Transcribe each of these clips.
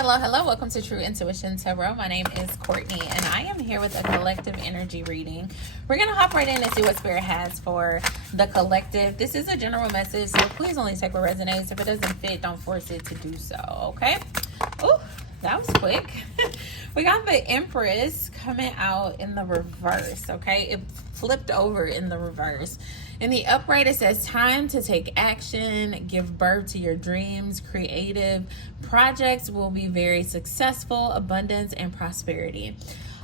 Hello. Welcome to True Intuition Tarot. My name is Courtney, and I am here with a collective energy reading. We're going to hop right in and see what Spirit has for the collective. This is a general message, so please only take what resonates. If it doesn't fit, don't force it to do so, okay? Ooh, that was quick. We got the Empress coming out in the reverse, okay? It flipped over in the reverse. In the upright, it says, time to take action, give birth to your dreams, creative projects will be very successful, abundance, and prosperity.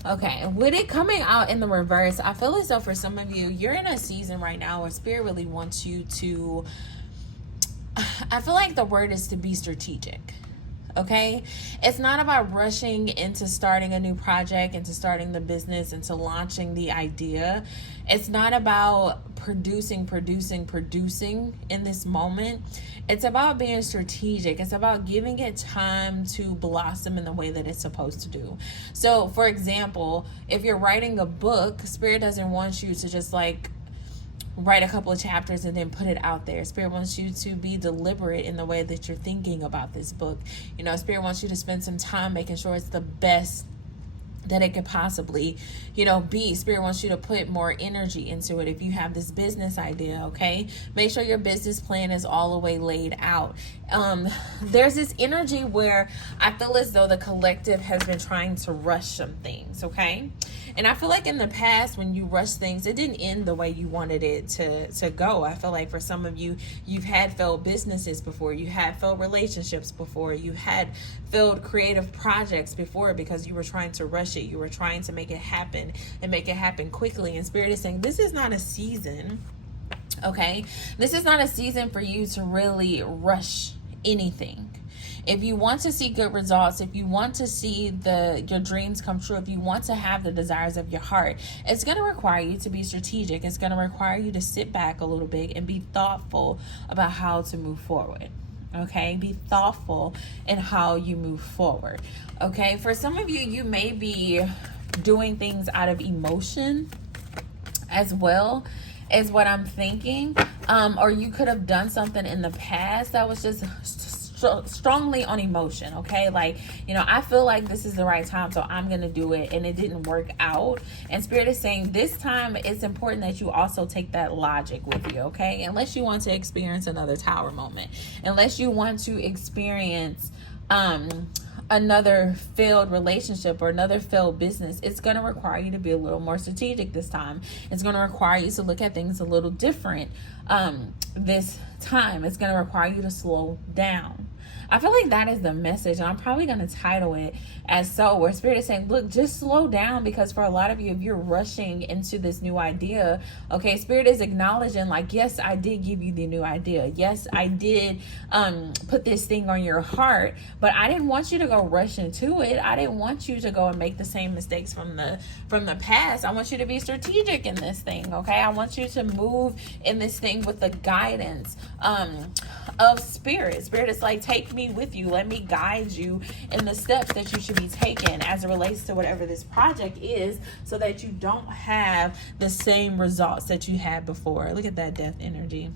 Okay, with it coming out in the reverse, I feel as though for some of you, you're in a season right now where Spirit really wants you to, I feel like the word is to be strategic. Okay, it's not about rushing into starting a new project, into starting the business, into launching the idea. It's not about producing in this moment. It's about being strategic. It's about giving it time to blossom in the way that it's supposed to do. So, for example, if you're writing a book, Spirit doesn't want you to just like write a couple of chapters and then put it out there. Spirit wants you to be deliberate in the way that you're thinking about this book. You know, Spirit wants you to spend some time making sure it's the best that it could possibly, be. Spirit wants you to put more energy into it. If you have this business idea, okay, make sure your business plan is all the way laid out. There's this energy where I feel as though the collective has been trying to rush some things, okay? And I feel like in the past, when you rush things, it didn't end the way you wanted it to go. I feel like for some of you, you've had failed businesses before. You had failed relationships before. You had failed creative projects before because you were trying to rush it. You were trying to make it happen and make it happen quickly. And Spirit is saying, this is not a season, okay? This is not a season for you to really rush anything. If you want to see good results, if you want to see your dreams come true, if you want to have the desires of your heart, it's going to require you to be strategic. It's going to require you to sit back a little bit and be thoughtful about how to move forward. Okay, be thoughtful in how you move forward. Okay, for some of you, you may be doing things out of emotion as well, is what I'm thinking. Or you could have done something in the past that was just strongly on emotion, okay? Like, I feel like this is the right time, so I'm gonna do it, and it didn't work out. And Spirit is saying this time it's important that you also take that logic with you, okay? Unless you want to experience another tower moment, unless you want to experience another failed relationship or another failed business, it's going to require you to be a little more strategic this time. It's going to require you to look at things a little different this time. It's going to require you to slow down. I feel like that is the message, and I'm probably going to title it as so, where Spirit is saying, look, just slow down, because for a lot of you, if you're rushing into this new idea, okay, Spirit is acknowledging, like, yes, I did give you the new idea. Yes, I did put this thing on your heart, but I didn't want you to go rush into it. I didn't want you to go and make the same mistakes from the past. I want you to be strategic in this thing, okay? I want you to move in this thing with the guidance of Spirit. Spirit is like, take me with you. Let me guide you in the steps that you should be taking as it relates to whatever this project is, so that you don't have the same results that you had before. Look at that death energy.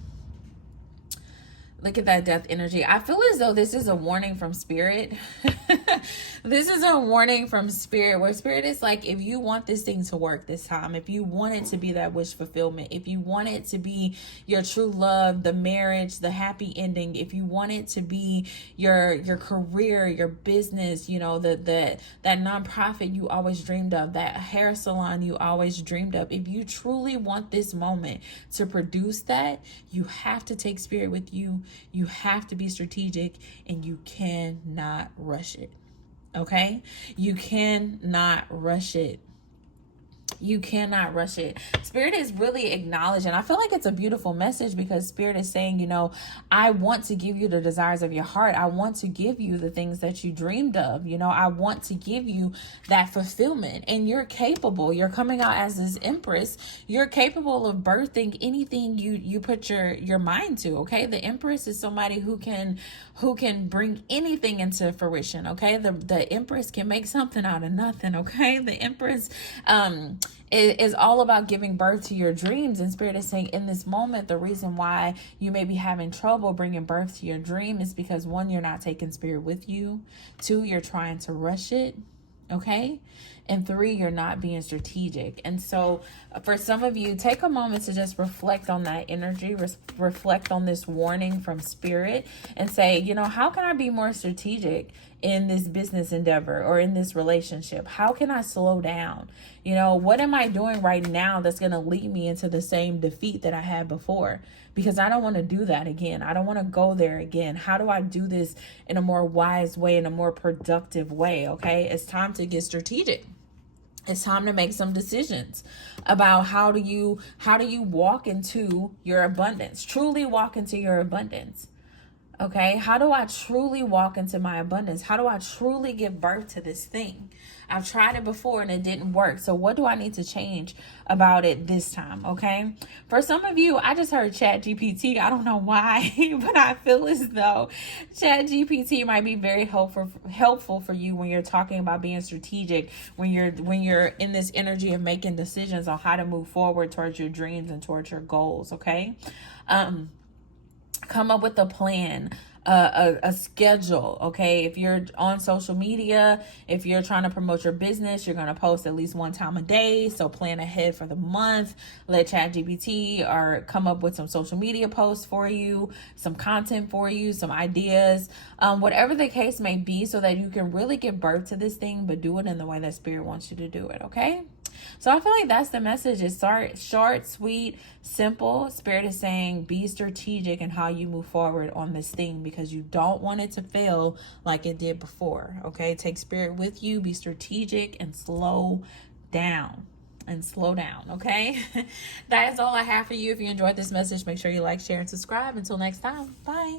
Look at that death energy. I feel as though this is a warning from Spirit. This is a warning from Spirit, where Spirit is like, if you want this thing to work this time, if you want it to be that wish fulfillment, if you want it to be your true love, the marriage, the happy ending, if you want it to be your career, your business, that nonprofit you always dreamed of, that hair salon you always dreamed of, if you truly want this moment to produce that, you have to take Spirit with you. You have to be strategic, and you cannot rush it. Okay? You cannot rush it. You cannot rush it. Spirit is really acknowledging. I feel like it's a beautiful message, because Spirit is saying, I want to give you the desires of your heart. I want to give you the things that you dreamed of. I want to give you that fulfillment, and you're capable. You're coming out as this Empress. You're capable of birthing anything you put your mind to. Okay. The Empress is somebody who can bring anything into fruition. Okay. The Empress can make something out of nothing. Okay. The Empress, it is all about giving birth to your dreams. And Spirit is saying in this moment, the reason why you may be having trouble bringing birth to your dream is because 1, you're not taking Spirit with you. 2, you're trying to rush it. Okay. And 3, you're not being strategic. And so for some of you, take a moment to just reflect on that energy, reflect on this warning from Spirit and say, you know, how can I be more strategic in this business endeavor or in this relationship? How can I slow down? You know, what am I doing right now that's going to lead me into the same defeat that I had before? Because I don't want to do that again. I don't want to go there again. How do I do this in a more wise way, in a more productive way? Okay, it's time to get strategic. It's time to make some decisions about how do you walk into your abundance, truly walk into your abundance. Okay, how do I truly walk into my abundance? How do I truly give birth to this thing? I've tried it before and it didn't work. So what do I need to change about it this time? Okay, for some of you, I just heard Chat GPT. I don't know why, but I feel as though Chat GPT might be very helpful for you when you're talking about being strategic, when you're in this energy of making decisions on how to move forward towards your dreams and towards your goals. Okay. Come up with a plan, a schedule. Okay, if you're on social media, if you're trying to promote your business, you're going to post at least 1 time a day. So plan ahead for the month. Let ChatGPT or come up with some social media posts for you, some content for you, some ideas, whatever the case may be, so that you can really give birth to this thing, but do it in the way that Spirit wants you to do it. Okay. So I feel like that's the message. It's short, sweet, simple. Spirit is saying be strategic in how you move forward on this thing, because you don't want it to feel like it did before. Okay, take Spirit with you. Be strategic and slow down. Okay. That is all I have for you. If you enjoyed this message, make sure you like, share, and subscribe. Until next time, bye.